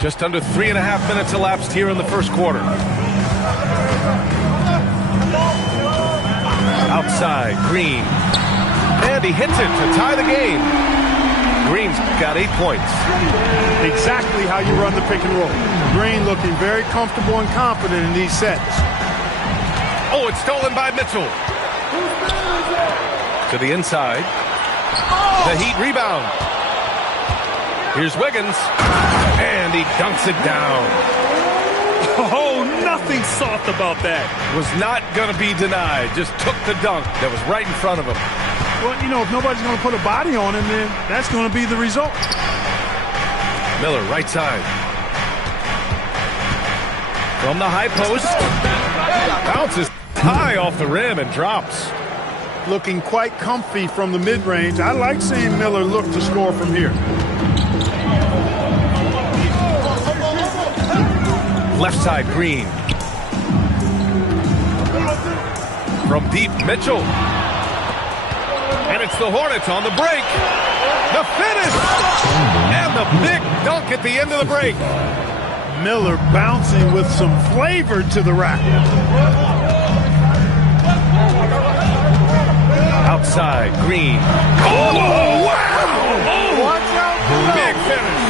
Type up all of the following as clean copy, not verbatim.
Just under 3.5 minutes elapsed here in the first quarter. Outside, Green. And he hits it to tie the game. Green's got 8 points. Exactly how you run the pick and roll. Green looking very comfortable and confident in these sets. Oh, it's stolen by Mitchell. To the inside. The Heat rebound. Here's Wiggins. And he dunks it down. Oh, nothing soft about that. Was not going to be denied. Just took the dunk that was right in front of him. Well, you know, if nobody's going to put a body on him, then that's going to be the result. Miller, right side. From the high post. Bounces high off the rim and drops. Looking quite comfy from the mid-range. I like seeing Miller look to score from here. Left side, Green. From deep, Mitchell. And it's the Hornets on the break. The finish! And the big dunk at the end of the break. Miller bouncing with some flavor to the rack. Outside, Green. Oh, wow! Watch out! Big finish.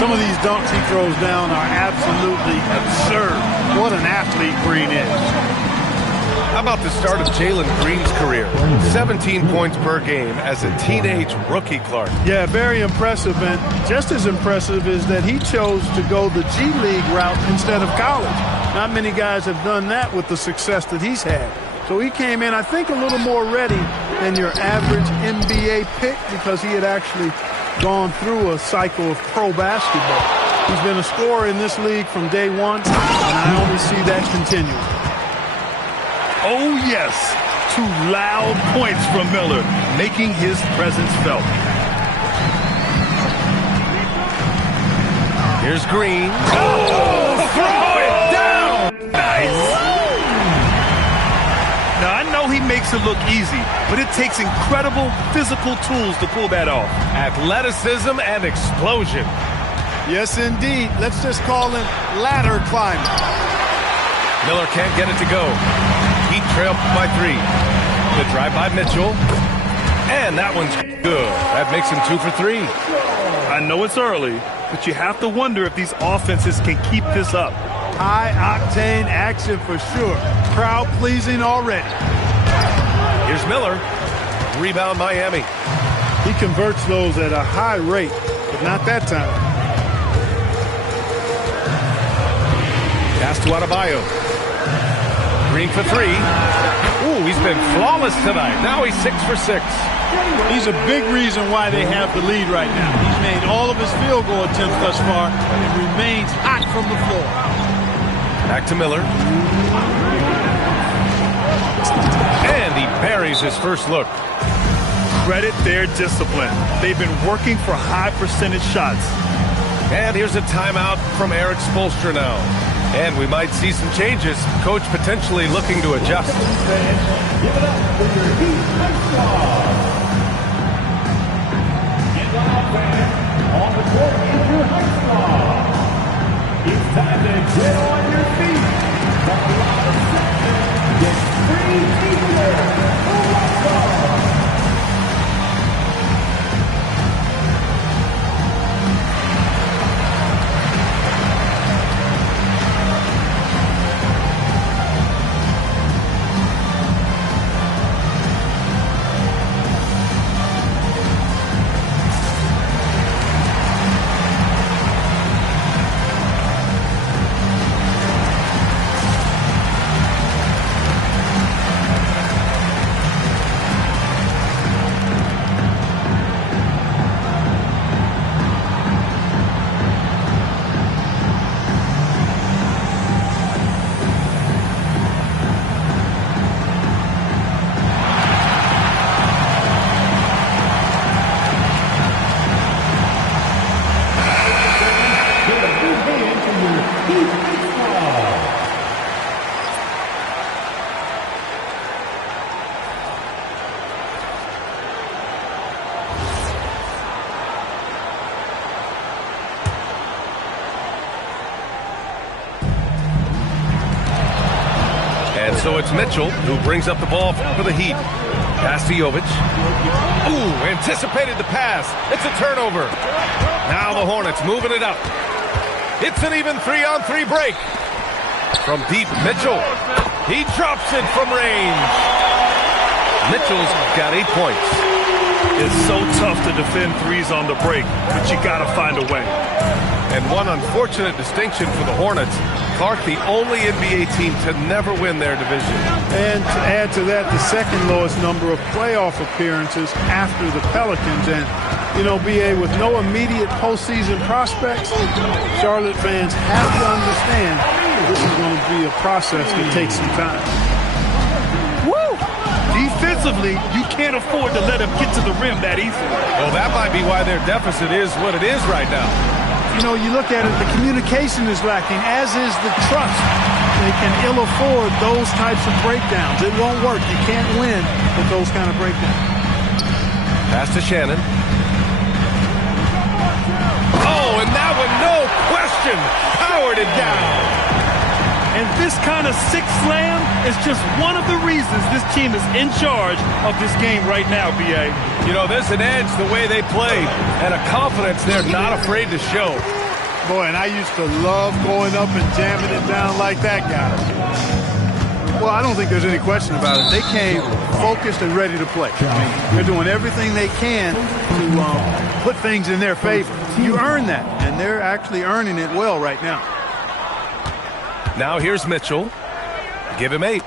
Some of these dunks he throws down are absolutely absurd. What an athlete Green is. How about the start of Jalen Green's career? 17 points per game as a teenage rookie, Clark. Yeah, very impressive. And just as impressive is that he chose to go the G League route instead of college. Not many guys have done that with the success that he's had. So he came in, I think, a little more ready than your average NBA pick because he had actually gone through a cycle of pro basketball. He's been a scorer in this league from day one, and I only see that continuing. Oh, yes. 2 loud points from Miller, making his presence felt. Here's Green. Oh, throw it down! Nice! Now, I know he makes it look easy, but it takes incredible physical tools to pull that off. Athleticism and explosion. Yes, indeed. Let's just call him ladder climbing. Miller can't get it to go. Heat trail by 3. The drive by Mitchell. And that one's good. That makes him 2 for 3. I know it's early, but you have to wonder if these offenses can keep this up. High-octane action for sure. Crowd-pleasing already. Here's Miller. Rebound Miami. He converts those at a high rate, but not that time. Pass to Adebayo. Green for 3. Ooh, he's been flawless tonight. Now he's 6 for 6. He's a big reason why they have the lead right now. He's made all of his field goal attempts thus far and remains hot from the floor. Back to Miller. And he buries his first look. Credit their discipline. They've been working for high percentage shots. And here's a timeout from Eric Spoelstra now. And we might see some changes. Coach potentially looking to adjust. Give it up for your Heat High Squad. Get loud, fans. On the court is your High Squad. It's time to get on your feet. From the bottom section, get free Heat players for High Squad. so it's Mitchell who brings up the ball for the Heat. Pass to Jovic. Ooh, anticipated the pass. It's a turnover. Now the Hornets moving it up. It's an even 3-on-3 break. From deep, Mitchell. He drops it from range. Mitchell's got 8 points. It's so tough to defend threes on the break, but you got to find a way. And one unfortunate distinction for the Hornets, Clark, the only NBA team to never win their division. And to add to that, the second lowest number of playoff appearances after the Pelicans. And, you know, BA, with no immediate postseason prospects, Charlotte fans have to understand this is going to be a process that takes some time. Woo! Defensively, you can't afford to let them get to the rim that easily. Well, that might be why their deficit is what it is right now. You know, you look at it, the communication is lacking, as is the trust. They can ill afford those types of breakdowns. It won't work. You can't win with those kind of breakdowns. Pass to Shannon. Oh, and that one, no question, powered it down. And this kind of six slam is just one of the reasons this team is in charge of this game right now, B.A. You know, there's an edge the way they play and a confidence they're not afraid to show. Boy, and I used to love going up and jamming it down like that guy. Well, I don't think there's any question about it. They came focused and ready to play. I mean, they're doing everything they can to put things in their favor. You earn that, and they're actually earning it well right now. Now here's Mitchell. Give him 8.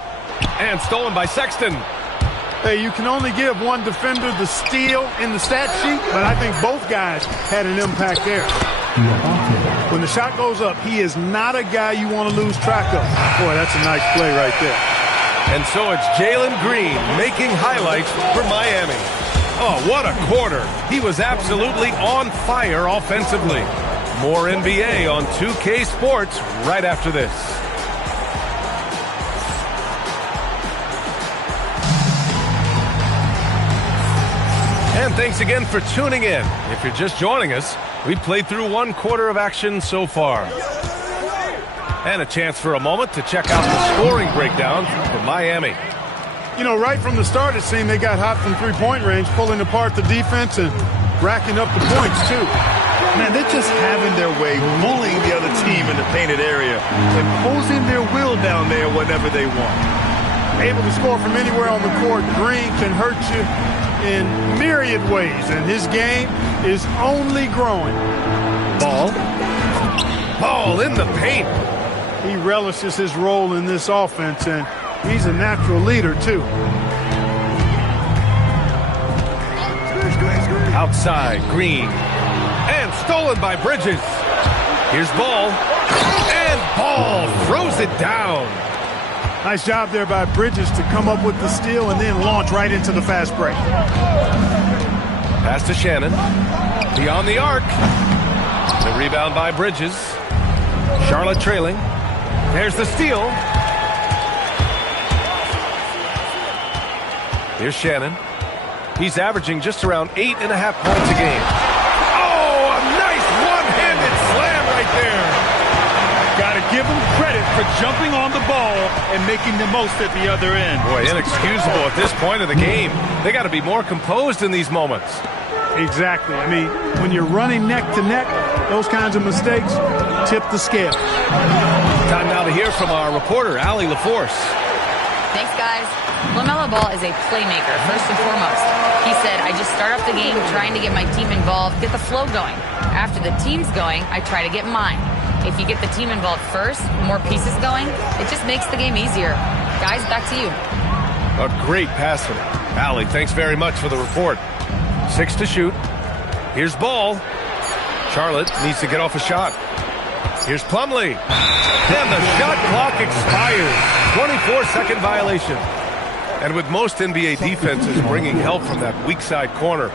And stolen by Sexton. Hey, you can only give one defender the steal in the stat sheet, but I think both guys had an impact there. When the shot goes up, he is not a guy you want to lose track of. Boy, that's a nice play right there. And so it's Jalen Green making highlights for Miami. Oh, what a quarter. He was absolutely on fire offensively. More NBA on 2K Sports right after this. And thanks again for tuning in. If you're just joining us, we've played through 1 quarter of action so far. And a chance for a moment to check out the scoring breakdown for Miami. You know, right from the start, it seemed they got hot from three-point range, pulling apart the defense and racking up the points, too. Man, they're just having their way, bullying the other team in the painted area, imposing their will down there whenever they want. Able to score from anywhere on the court. Green can hurt you in myriad ways, and his game is only growing. Ball in the paint. He relishes his role in this offense, and he's a natural leader, too. Outside, Green. And stolen by Bridges. Here's Ball. And Ball throws it down. Nice job there by Bridges to come up with the steal and then launch right into the fast break. Pass to Shannon. Beyond the arc. The rebound by Bridges. Charlotte trailing. There's the steal. Here's Shannon. He's averaging just around 8.5 points a game. Oh, a nice one-handed slam right there. Got to give him credit for jumping on the ball and making the most at the other end. Boy, inexcusable at this point of the game. They got to be more composed in these moments. Exactly. I mean, when you're running neck to neck, those kinds of mistakes tip the scale. Time now to hear from our reporter, Allie LaForce. Thanks, guys. LaMelo Ball is a playmaker, first and foremost. He said, I just start off the game trying to get my team involved, get the flow going. After the team's going, I try to get mine. If you get the team involved first, more pieces going, it just makes the game easier. Guys, back to you. A great passer. Allie, thanks very much for the report. 6 to shoot. Here's Ball. Charlotte needs to get off a shot. Here's Plumlee. And the shot clock expires. 24-second violation. And with most NBA defenses bringing help from that weak side corner,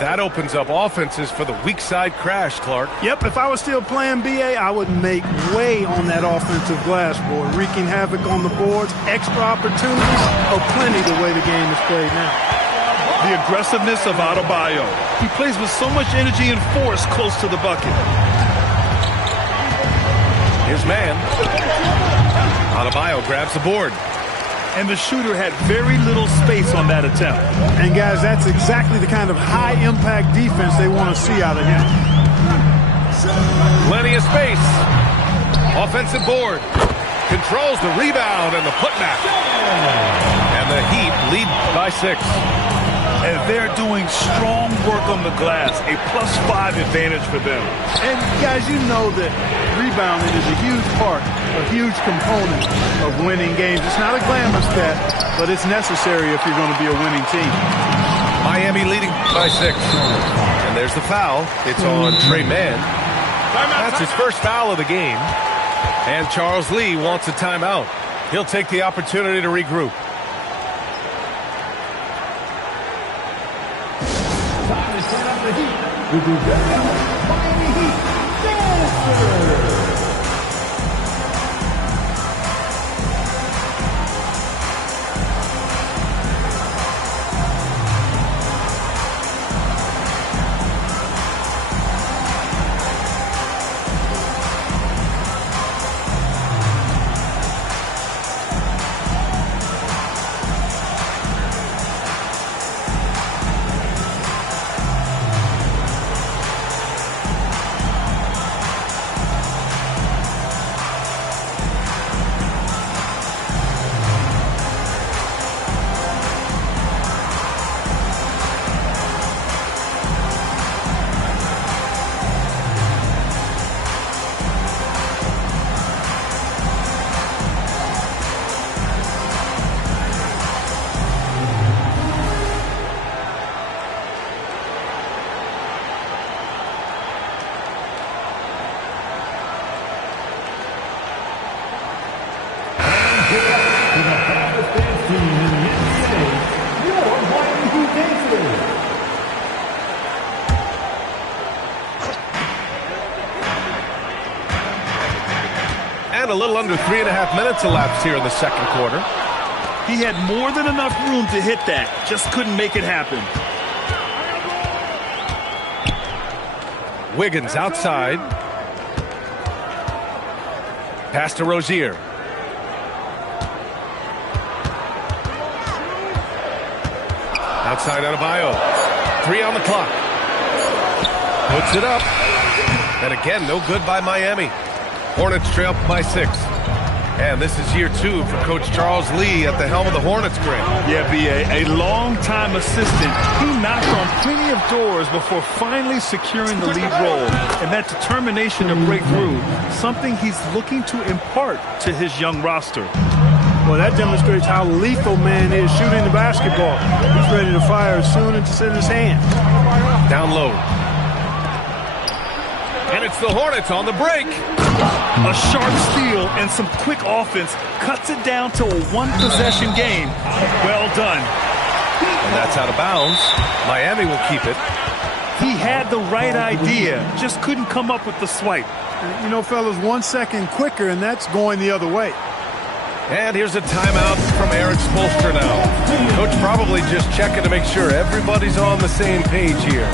that opens up offenses for the weak side crash, Clark. Yep, if I was still playing BA, I would make way on that offensive glass board, wreaking havoc on the boards. Extra opportunities are plenty the way the game is played now. The aggressiveness of Adebayo. He plays with so much energy and force close to the bucket. Here's man. Adebayo grabs the board. and the shooter had very little space on that attempt. And, guys, that's exactly the kind of high-impact defense they want to see out of him. Plenty of space. Offensive board. Controls the rebound and the putback. And the Heat lead by 6. And they're doing strong work on the glass, a +5 advantage for them. And, guys, you know that rebounding is a huge part, a huge component of winning games. It's not a glamorous stat, but it's necessary if you're going to be a winning team. Miami leading by 6. And there's the foul. It's on Trey Mann. That's his first foul of the game. And Charles Lee wants a timeout. He'll take the opportunity to regroup. Time to turn up the heat with your very own Miami Heat Dancer. And a little under 3.5 minutes elapsed here in the second quarter. He had more than enough room to hit that, just couldn't make it happen. Wiggins outside. Pass to Rozier. Outside Adebayo. 3 on the clock. Puts it up. And again, no good by Miami. Hornets trail by 6. And this is year 2 for Coach Charles Lee at the helm of the Hornets, Grant. Yeah, B.A., a long-time assistant. He knocked on plenty of doors before finally securing the lead role. And that determination to break through, something he's looking to impart to his young roster. Well, that demonstrates how lethal man is shooting the basketball. He's ready to fire as soon as it's in his hand. Down low. And it's the Hornets on the break. A sharp steal and some quick offense cuts it down to a one-possession game. Well done. And that's out of bounds. Miami will keep it. He had the right idea, just couldn't come up with the swipe. You know, fellas, 1 second quicker, and that's going the other way. And here's a timeout from Eric Spoelstra now. Coach probably just checking to make sure everybody's on the same page here.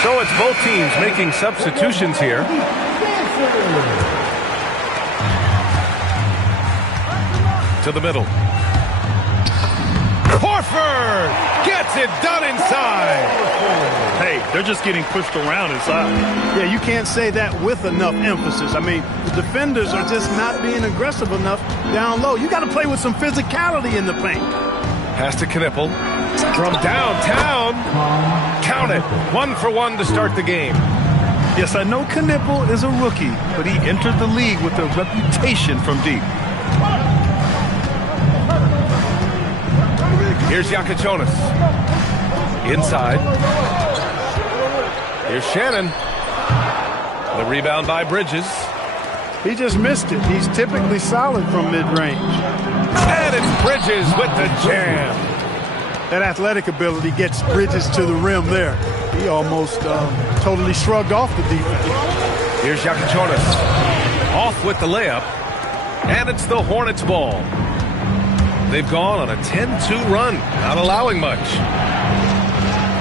So it's both teams making substitutions here. To the middle. Horford gets it done inside. Hey, they're just getting pushed around inside. Yeah, you can't say that with enough emphasis. I mean, the defenders are just not being aggressive enough down low. You got to play with some physicality in the paint. Pass to Knipple. From downtown. Count it. 1 for 1 to start the game. Yes, I know Knipple is a rookie, but he entered the league with a reputation from deep. Here's Yakachonis. Inside. Here's Shannon. The rebound by Bridges. He just missed it. He's typically solid from mid-range. And it's Bridges with the jam. That athletic ability gets Bridges to the rim there. He almost totally shrugged off the defense. Here's Yakachonis. Off with the layup. And it's the Hornets' ball. They've gone on a 10-2 run, not allowing much.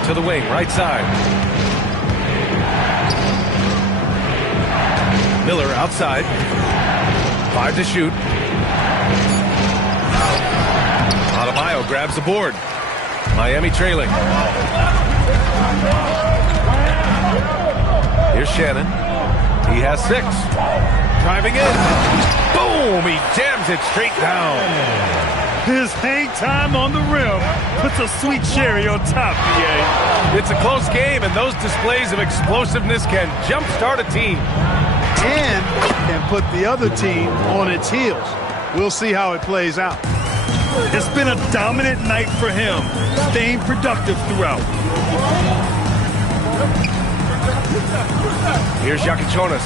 To the wing, right side. Miller outside. 5 to shoot. Adebayo grabs the board. Miami trailing. Here's Shannon. He has 6. Driving in. Boom! He jams it straight down. His hang time on the rim puts a sweet cherry on top, BA. It's a close game, and those displays of explosiveness can jumpstart a team. And can put the other team on its heels. We'll see how it plays out. It's been a dominant night for him, staying productive throughout. Here's Yakachonis.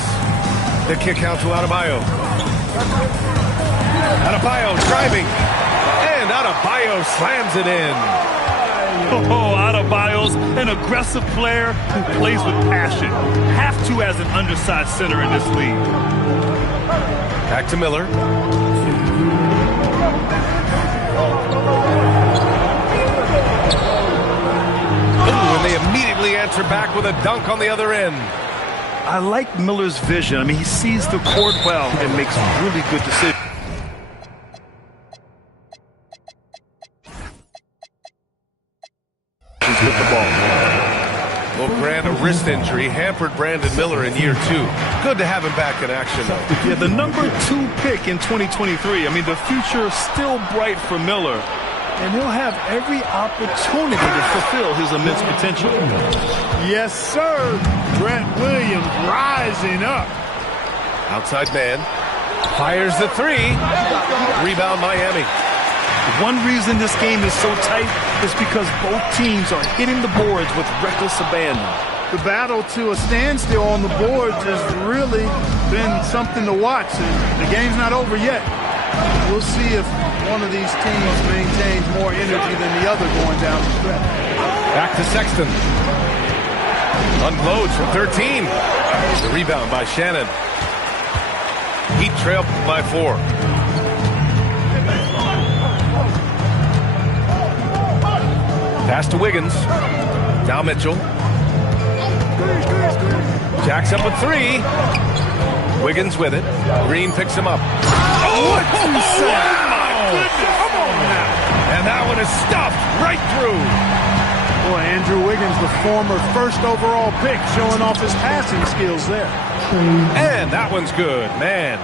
The kick out to Adebayo. Adebayo driving. And Adebayo slams it in. Oh, Adebayo's an aggressive player who plays with passion. Have to as an undersized center in this league. Back to Miller. Ooh, and they immediately answer back with a dunk on the other end. I like Miller's vision. I mean, he sees the court well and makes really good decisions. With the ball. Well, Grant, a wrist injury hampered Brandon Miller in year 2. Good to have him back in action, though. Yeah, the number 2 pick in 2023. I mean, the future is still bright for Miller, and he'll have every opportunity to fulfill his immense potential. Yes, sir. Grant Williams rising up. Outside man. Fires the 3. Rebound Miami. One reason this game is so tight is because both teams are hitting the boards with reckless abandon. The battle to a standstill on the boards has really been something to watch. And the game's not over yet. We'll see if one of these teams maintains more energy than the other going down the stretch. Back to Sexton. Unloads from 13. The rebound by Shannon. Heat trailed by 4. Pass to Wiggins. Now Mitchell. Jacks up with 3. Wiggins with it. Green picks him up. Oh, what you say? Oh, my goodness. Come on now. And that one is stuffed right through. Boy, Andrew Wiggins, the former first overall pick, showing off his passing skills there. And that one's good, man.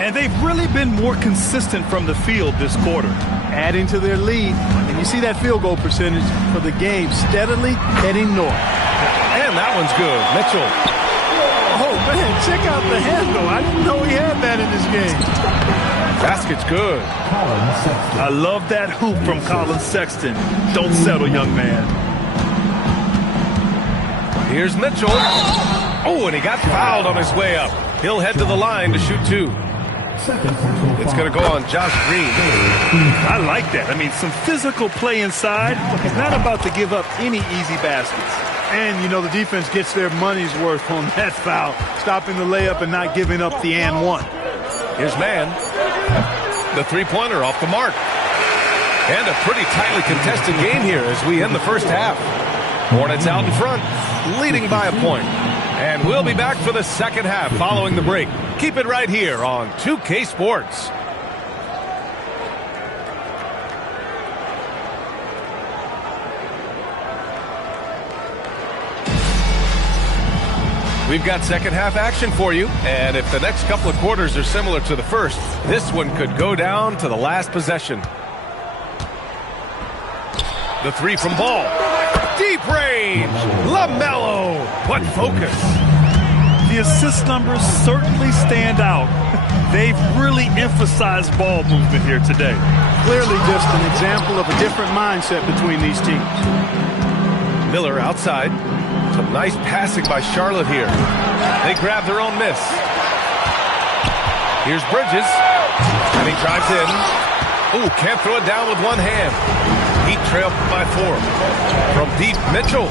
And they've really been more consistent from the field this quarter. Adding to their lead. And you see that field goal percentage for the game steadily heading north. And that one's good. Mitchell. Oh, man, check out the handle. I didn't know he had that in this game. Basket's good. I love that hoop from Colin Sexton. Don't settle, young man. Here's Mitchell. Oh, and he got fouled on his way up. He'll head to the line to shoot 2. It's going to go on Josh Green. I like that. I mean, some physical play inside. He's not about to give up any easy baskets. And, you know, the defense gets their money's worth on that foul, stopping the layup and not giving up the and one. Here's man. The 3-pointer off the mark. And a pretty tightly contested game here as we end the first half. Hornets out in front, leading by a point. And we'll be back for the second half following the break. Keep it right here on 2K Sports. We've got second half action for you, and if the next couple of quarters are similar to the first, this one could go down to the last possession. The 3 from Ball. Deep range. LaMelo. What focus. The assist numbers certainly stand out. They've really emphasized ball movement here today. Clearly just an example of a different mindset between these teams. Miller outside. Some nice passing by Charlotte here. They grab their own miss. Here's Bridges. And he drives in. Ooh, can't throw it down with one hand. Heat trail by 4. From deep, Mitchell.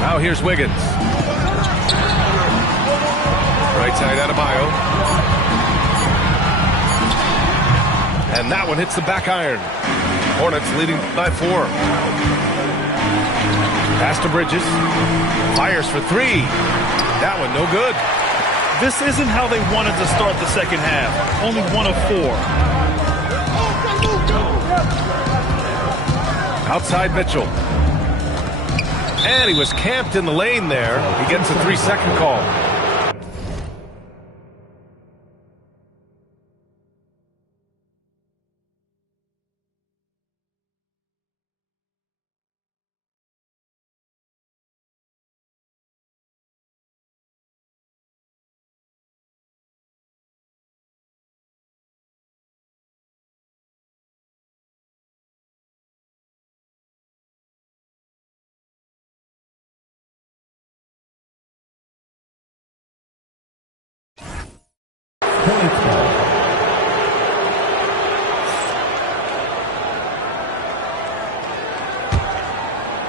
Now here's Wiggins. Right side Adebayo. And that one hits the back iron. Hornets leading by 4. Pass to Bridges. Fires for 3. That one no good. This isn't how they wanted to start the second half. Only 1 of 4. Outside Mitchell. And he was camped in the lane there. He gets a 3-second call.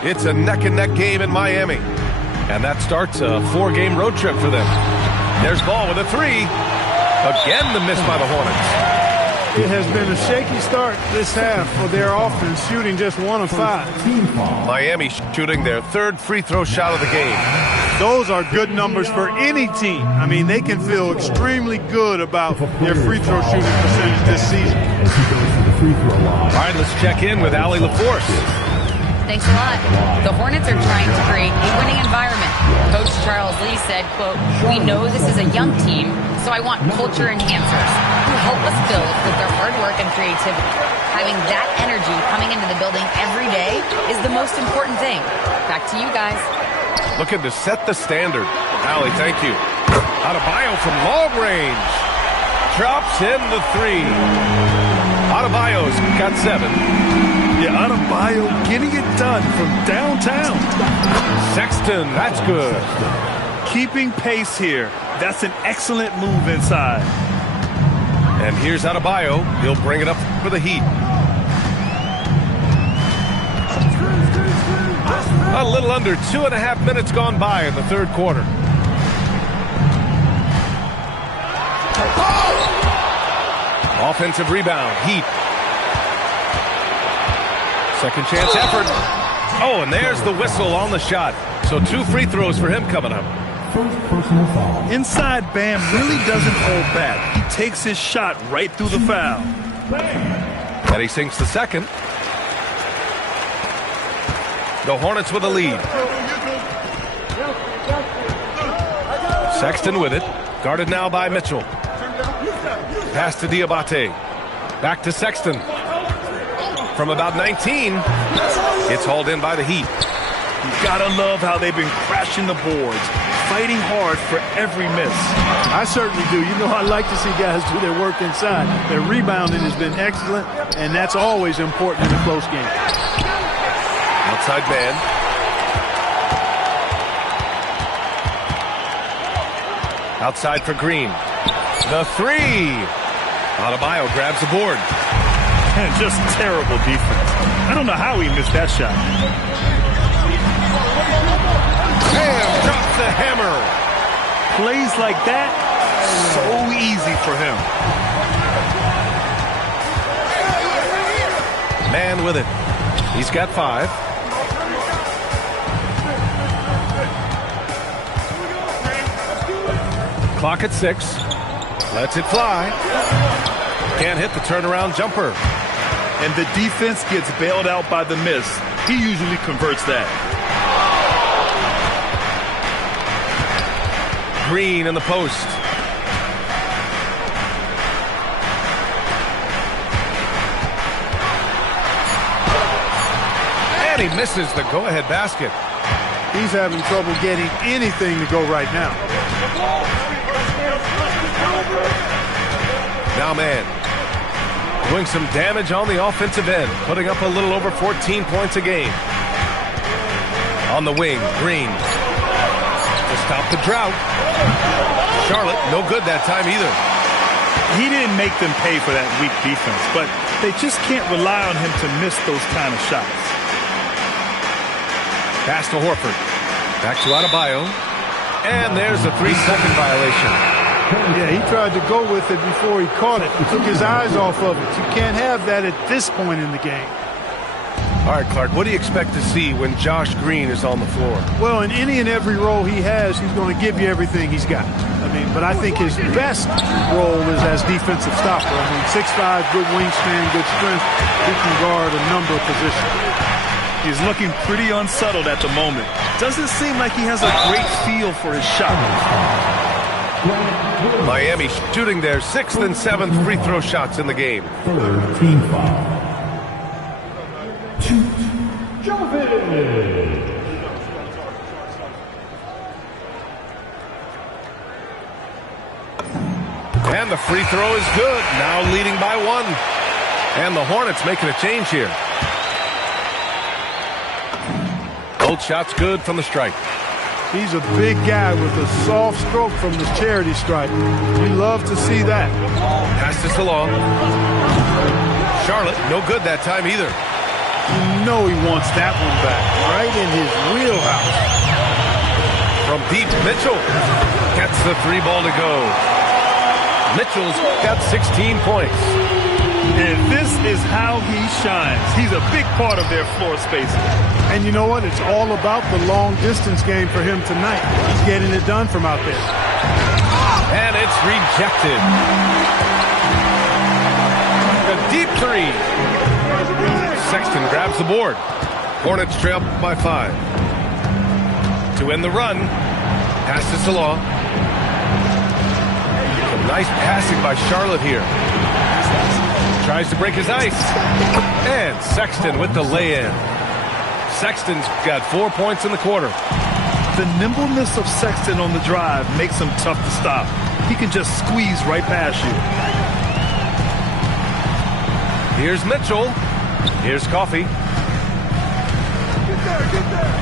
It's a neck-and-neck game in Miami. And that starts a 4-game road trip for them. There's Ball with a 3. Again, the miss by the Hornets. It has been a shaky start this half for their offense, shooting just 1 of 5. Miami shooting their 3rd free throw shot of the game. Those are good numbers for any team. I mean, they can feel extremely good about their free throw shooting percentage this season. All right, let's check in with Allie LaForce. Thanks a lot. The Hornets are trying to create a winning environment. Coach Charles Lee said, quote, "We know this is a young team, so I want culture enhancers who help us build with their hard work and creativity. Having that energy coming into the building every day is the most important thing." Back to you guys. Looking to set the standard. Allie, thank you. Adebayo from long range. Drops in the 3. Adebayo's got 7. Yeah, Adebayo getting it done from downtown. Sexton, that's good. Keeping pace here. That's an excellent move inside. And here's Adebayo. He'll bring it up for the Heat. A little under 2.5 minutes gone by in the 3rd quarter. Offensive rebound, Heat. Second chance effort. Oh, and there's the whistle on the shot. So 2 free throws for him coming up. Inside, Bam really doesn't hold back. He takes his shot right through the foul. And he sinks the second. The Hornets with a lead. Sexton with it. Guarded now by Mitchell. Pass to Diabate. Back to Sexton. From about 19, it's hauled in by the Heat. You gotta love how they've been crashing the boards, fighting hard for every miss. I certainly do. You know, I like to see guys do their work inside. Their rebounding has been excellent, and that's always important in a close game. Outside man. Outside for Green. The 3. Adebayo grabs the board. And just terrible defense. I don't know how he missed that shot. Bam! Drops the hammer. Plays like that, so easy for him. Man with it. He's got 5. Clock at 6. Lets it fly. Can't hit the turnaround jumper. And the defense gets bailed out by the miss. He usually converts that. Green in the post. And he misses the go-ahead basket. He's having trouble getting anything to go right now. Now man, doing some damage on the offensive end, putting up a little over 14 points a game. On the wing, Green to stop the drought. Charlotte, no good that time either. He didn't make them pay for that weak defense, but they just can't rely on him to miss those kind of shots. Pass to Horford. Back to Adebayo. And there's a 3-second violation. Yeah, he tried to go with it before he caught it. He took his eyes off of it. You can't have that at this point in the game. All right, Clark, what do you expect to see when Josh Green is on the floor? Well, in any and every role he has, he's going to give you everything he's got. But I think his best role is as defensive stopper. 6'5", good wingspan, good strength. He can guard a number of positions. He's looking pretty unsettled at the moment. Doesn't seem like he has a great feel for his shot. Miami shooting their 6th and 7th free throw shots in the game. Third team foul. Jovic. And the free throw is good. Now leading by 1. And the Hornets making a change here. Both shots good from the stripe. He's a big guy with a soft stroke from the charity stripe. We love to see that. Pass this along. Charlotte, no good that time either. You know he wants that one back. Right in his wheelhouse. From deep, Mitchell gets the 3 ball to go. Mitchell's got 16 points. And this is how he shines. He's a big part of their floor spacing. And you know what? It's all about the long distance game for him tonight. He's getting it done from out there. And it's rejected. A deep 3. Sexton grabs the board. Hornets trail by 5. To end the run. Pass this along. Some nice passing by Charlotte here. Tries to break his ice. And Sexton with the lay-in. Sexton's got 4 points in the quarter. The nimbleness of Sexton on the drive makes him tough to stop. He can just squeeze right past you. Here's Mitchell. Here's Coffey.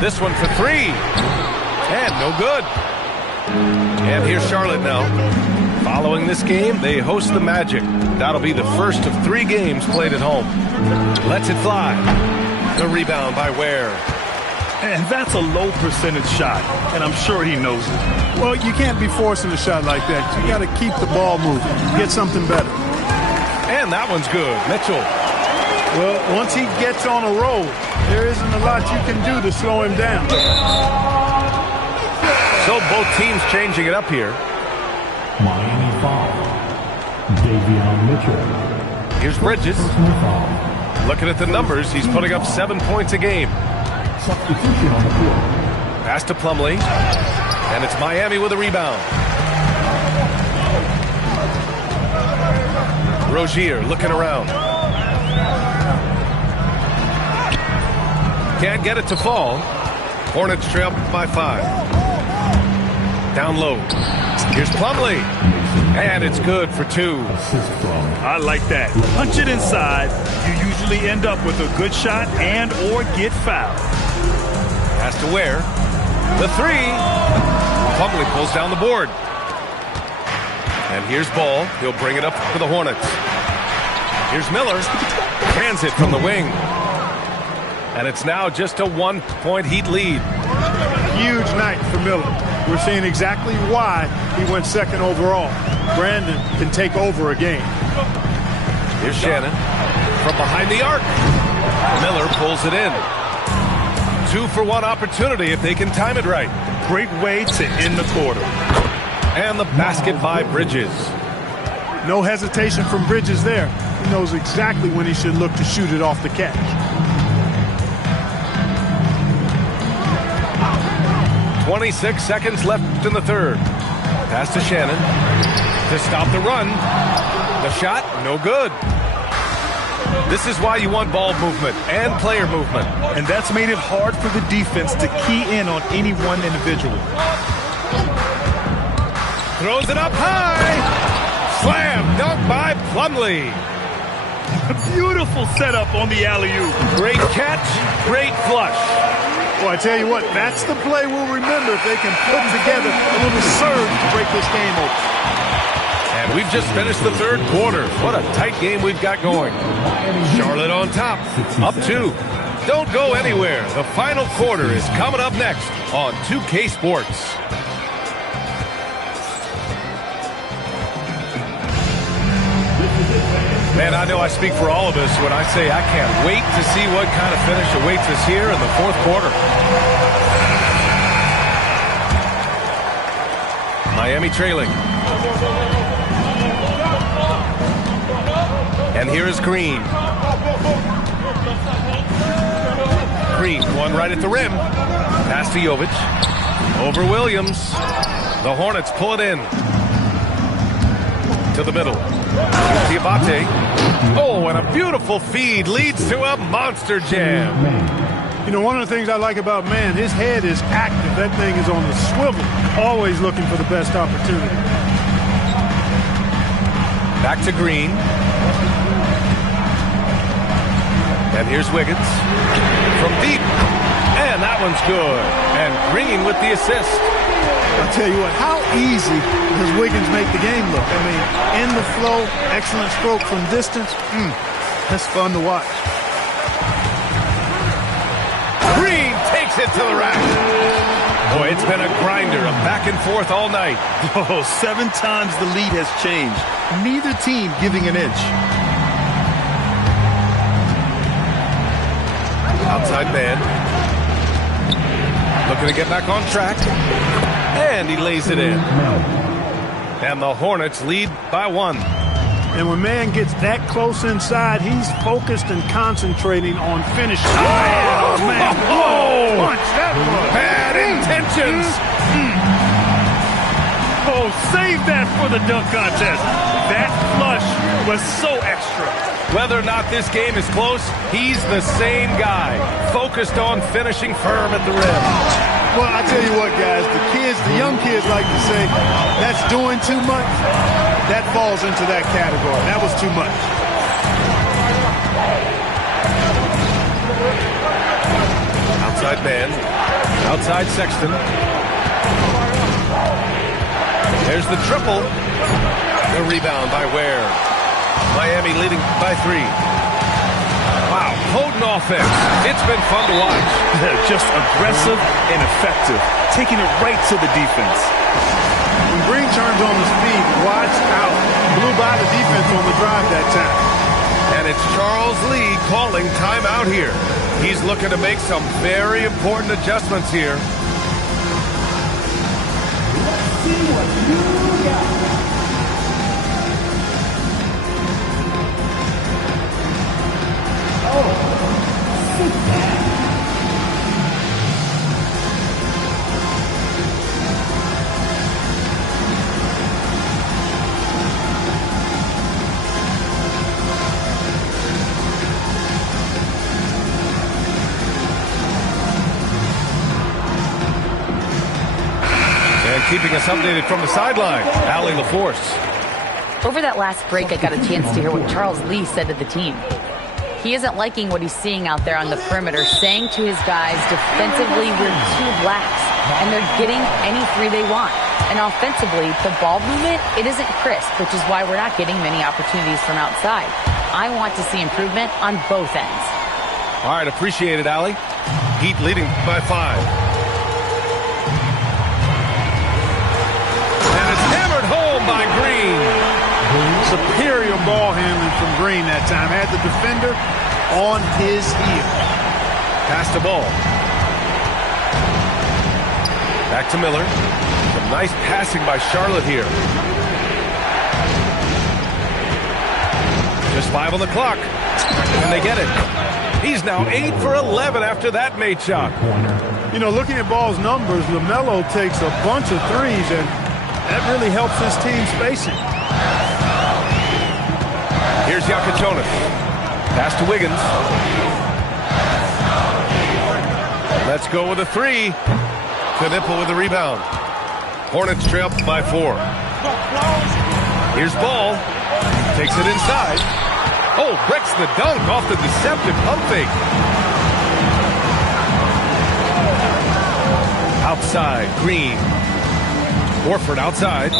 This one for 3. And no good. And here's Charlotte now. Following this game, they host the Magic. That'll be the first of 3 games played at home. Lets it fly. The rebound by Ware. And that's a low percentage shot, and I'm sure he knows it. Well, you can't be forcing a shot like that. You got to keep the ball moving. Get something better. And that one's good. Mitchell. Well, once he gets on a roll, there isn't a lot you can do to slow him down. So both teams changing it up here. Miami foul. Davion Mitchell. Here's Bridges. Looking at the numbers, he's putting up 7 points a game. Substitution on the court. Pass to Plumlee. And it's Miami with a rebound. Rozier looking around. Can't get it to fall. Hornets trail by 5. Down low. Here's Plumlee. And it's good for 2. I like that. Punch it inside. You usually end up with a good shot and or get fouled. Has to Ware. The 3. Plumlee pulls down the board. And here's Ball. He'll bring it up for the Hornets. Here's Miller. Hands it from the wing. And it's now just a 1-point Heat lead. Huge night for Miller. We're seeing exactly why he went 2nd overall. Brandon can take over a game. Here's Shannon from behind the arc. Miller pulls it in. 2-for-1 opportunity if they can time it right. Great way to end the quarter. And the basket by Bridges. No hesitation from Bridges there. He knows exactly when he should look to shoot it off the catch. 26 seconds left in the 3rd. Pass to Shannon to stop the run. The shot, no good. This is why you want ball movement and player movement. And that's made it hard for the defense to key in on any one individual. Throws it up high. Slam dunk by Plumlee. Beautiful setup on the alley-oop. Great catch, great flush. Well, I tell you what, that's the play we'll remember if they can put together a little surge to break this game open. And we've just finished the third quarter. What a tight game we've got going. Charlotte on top, up 2. Don't go anywhere. The final quarter is coming up next on 2K Sports. Man, I know I speak for all of us when I say I can't wait to see what kind of finish awaits us here in the fourth quarter. Miami trailing. And here is Green. Green going right at the rim. Pass to Jovic. Over Williams. The Hornets pull it in. To the middle. Diabate. Oh, and a beautiful feed leads to a monster jam. You know, one of the things I like about Man, his head is active. That thing is on the swivel, always looking for the best opportunity. Back to Green. And here's Wiggins. From deep. And that one's good. And Green with the assist. I'll tell you what, how easy does Wiggins make the game look? I mean, in the flow, excellent stroke from distance. That's fun to watch. Green takes it to the rack. Boy, it's been a grinder, a back and forth all night. Oh, 7 times the lead has changed. Neither team giving an inch. Outside man. Looking to get back on track. And he lays it in. And the Hornets lead by 1. And when Man gets that close inside, he's focused and concentrating on finishing. Oh, man. Oh, Punch that was. bad intentions. Oh, save that for the dunk contest. That flush was so extra. Whether or not this game is close, he's the same guy. Focused on finishing firm at the rim. Well, I tell you what, guys, the young kids like to say, that's doing too much. That falls into that category. That was too much. Outside man. Outside Sexton. There's the triple. The rebound by Ware. Miami leading by 3. Wow, potent offense. It's been fun to watch. Just aggressive and effective, taking it right to the defense. When Green turns on the speed, watch out. Blew by the defense on the drive that time. And it's Charles Lee calling timeout here. He's looking to make some very important adjustments here. Let's see what you got. Keeping us updated from the sideline, Allie LaForce. Over that last break, I got a chance to hear what Charles Lee said to the team. He isn't liking what he's seeing out there on the perimeter, saying to his guys, defensively, we're too lax, and they're getting any 3 they want. And offensively, the ball movement, it isn't crisp, which is why we're not getting many opportunities from outside. I want to see improvement on both ends. All right, appreciate it, Allie. Heat leading by 5. By Green. Superior ball handling from Green that time. Had the defender on his heel. Pass the ball. Back to Miller. Some nice passing by Charlotte here. Just 5 on the clock. And they get it. He's now 8 for 11 after that made shot. You know, looking at Ball's numbers, LaMelo takes a bunch of threes, and that really helps his team spacing. Here's Yakachonus. Pass to Wiggins. Let's go with a three. Knipple with the rebound. Hornets trail by 4. Here's Ball. Takes it inside. Oh, breaks the dunk off the deceptive pump fake. Outside, Green. Horford outside.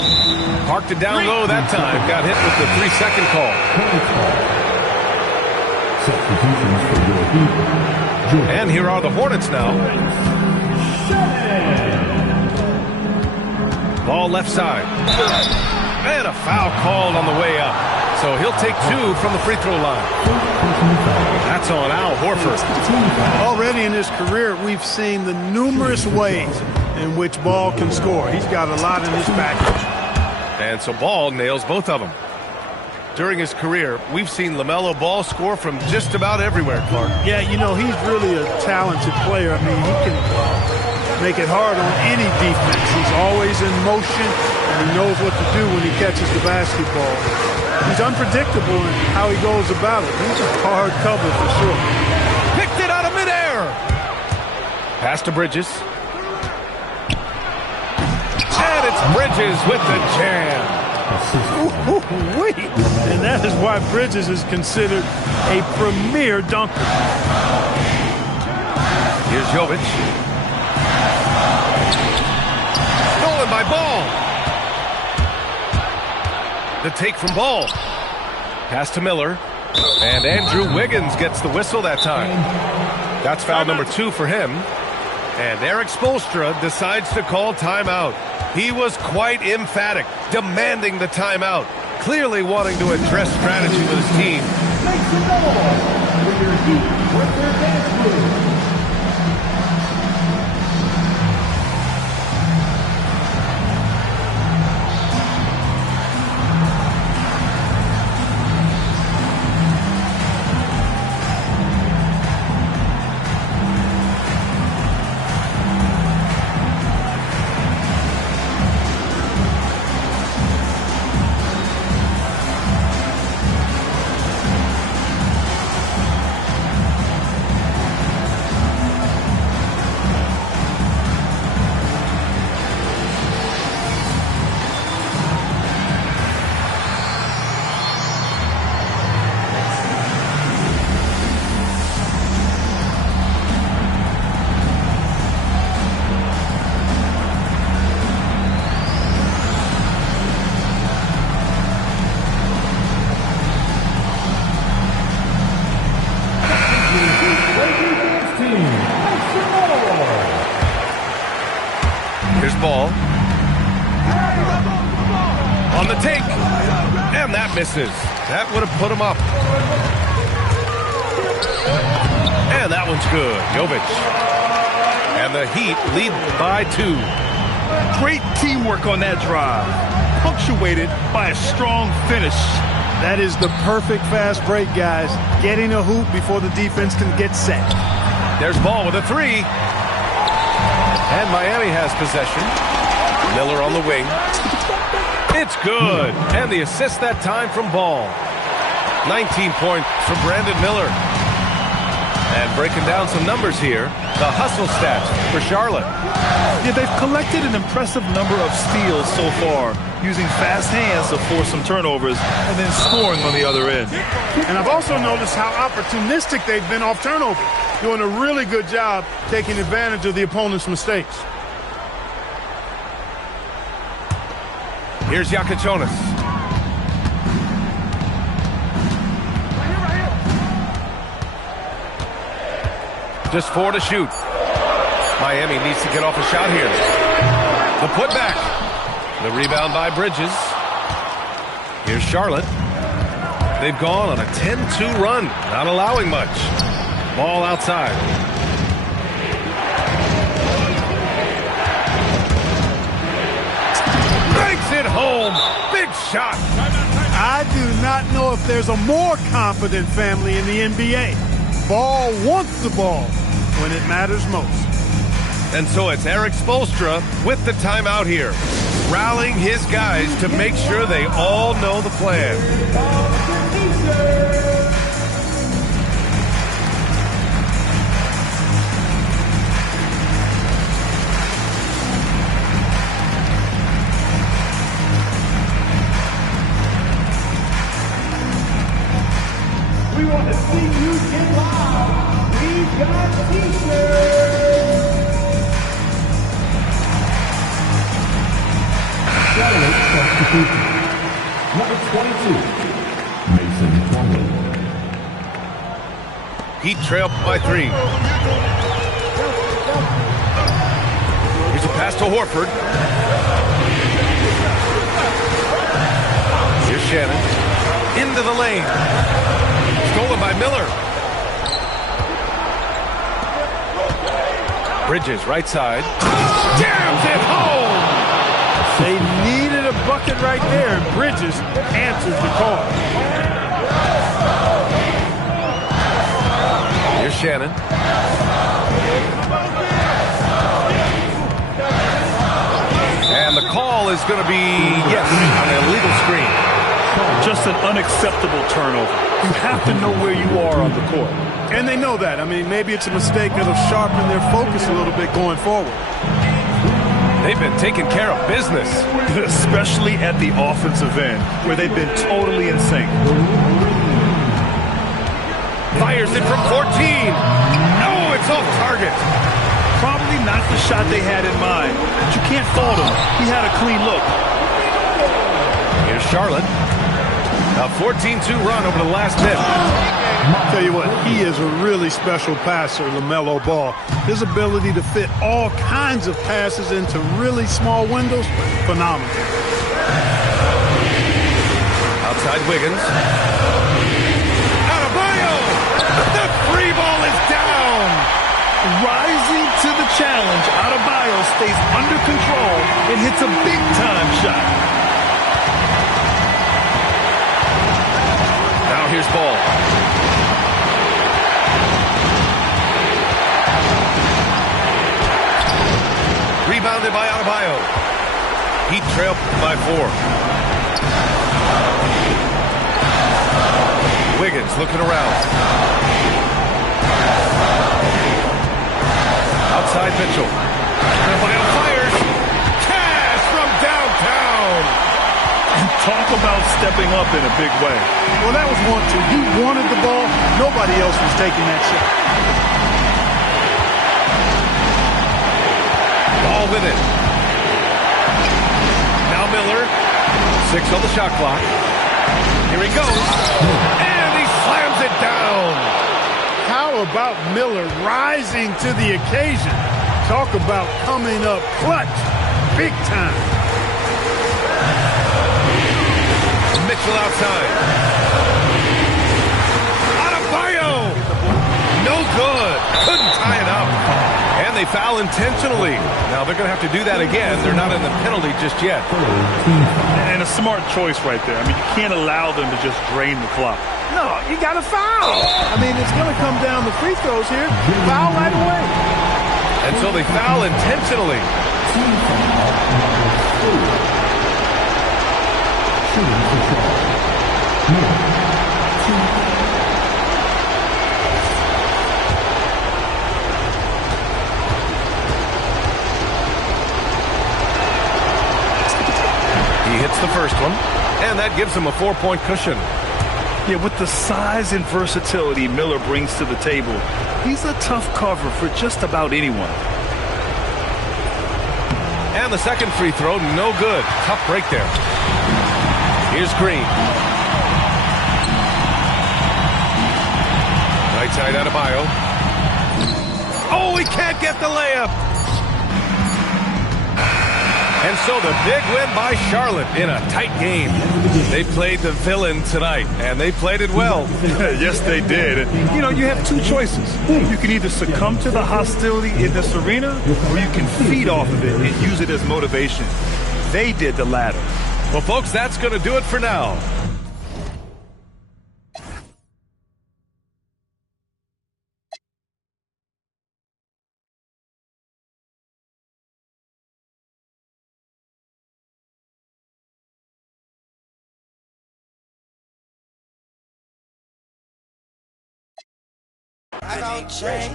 Parked it down low that time. Got hit with the 3-second call. And here are the Hornets now. Ball left side. And a foul called on the way up. So he'll take 2 from the free throw line. That's on Al Horford. Already in his career, we've seen the numerous ways in which Ball can score. He's got a lot in his package. And so Ball nails both of them. During his career, we've seen LaMelo Ball score from just about everywhere, Clark. Yeah, you know, he's really a talented player. I mean, he can make it hard on any defense. He's always in motion, and he knows what to do when he catches the basketball. He's unpredictable in how he goes about it. He's a hard cover for sure. Picked it out of midair. Pass to Bridges. And it's Bridges with the jam. And that is why Bridges is considered a premier dunker. Here's Jovic. Stolen by Ball. The take from Ball. Pass to Miller. And Andrew Wiggins gets the whistle that time. That's foul number 2 for him. And Erik Spoelstra decides to call timeout. He was quite emphatic, demanding the timeout, clearly wanting to address strategy with his team. Make some noise with your Heat with their dance move. Here's Ball. On the take. And that misses. That would have put him up. And that one's good. Jovic. And the Heat lead by 2. Great teamwork on that drive, punctuated by a strong finish. That is the perfect fast break, guys. Getting a hoop before the defense can get set. There's Ball with a 3. And Miami has possession. Miller on the wing. It's good. And the assist that time from Ball. 19 points for Brandon Miller. And breaking down some numbers here, the hustle stats for Charlotte. Yeah, they've collected an impressive number of steals so far, using fast hands to force some turnovers and then scoring on the other end. And I've also noticed how opportunistic they've been off turnover, doing a really good job taking advantage of the opponent's mistakes. Here's Jakic. Just 4 to shoot. Miami needs to get off a shot here. The putback. The rebound by Bridges. Here's Charlotte. They've gone on a 10-2 run, not allowing much. Ball outside. Breaks it home. Big shot. I do not know if there's a more confident family in the NBA. Ball wants the ball when it matters most. And so it's Erik Spoelstra with the timeout here, rallying his guys to make sure they all know the plan. Number 22, Mason Plumlee. Heat trail by 3. Here's a pass to Horford. Here's Shannon. Into the lane. Stolen by Miller. Bridges, right side. Jams it home! They needed a bucket right there, and Bridges answers the call. Here's Shannon. And the call is going to be, yes, on an illegal screen. Just an unacceptable turnover. You have to know where you are on the court. And they know that. I mean, maybe it's a mistake that'll sharpen their focus a little bit going forward. They've been taking care of business. Especially at the offensive end, where they've been totally in sync. Fires it from 14. No, it's off target. Probably not the shot they had in mind, but you can't fault him. He had a clean look. Here's Charlotte. A 14-2 run over the last bit. I'll tell you what, he is a really special passer, LaMelo Ball. His ability to fit all kinds of passes into really small windows, phenomenal. Outside Wiggins. Adebayo! The free ball is down! Rising to the challenge, Adebayo stays under control and hits a big-time shot. Now here's Ball. Rebounded by Adebayo. Heat trail by 4. Wiggins looking around. Outside Mitchell. Adebayo fires. Cash from downtown. And talk about stepping up in a big way. Well, that was 1-2. He wanted the ball. Nobody else was taking that shot. Ball with it. Now Miller. 6 on the shot clock. Here he goes. And he slams it down. How about Miller rising to the occasion? Talk about coming up clutch. Big time. Mitchell outside. Adebayo. No good. Couldn't tie it up. And they foul intentionally. Now they're going to have to do that again. They're not in the penalty just yet. And a smart choice right there. I mean, you can't allow them to just drain the clock. No, you got to foul. I mean, it's going to come down to free throws here. Foul right away. And so they foul intentionally. He hits the first one, and that gives him a 4-point cushion. Yeah, with the size and versatility Miller brings to the table, he's a tough cover for just about anyone. And the second free throw, no good. Tough break there. Here's Green. Right side Adebayo. Oh, he can't get the layup. And so the big win by Charlotte in a tight game. They played the villain tonight, and they played it well. Yes, they did. You know, you have two choices. You can either succumb to the hostility in this arena, or you can feed off of it and use it as motivation. They did the latter. Well, folks, that's going to do it for now. I gon' change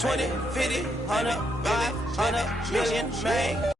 20, 50, 100, 100 million, man.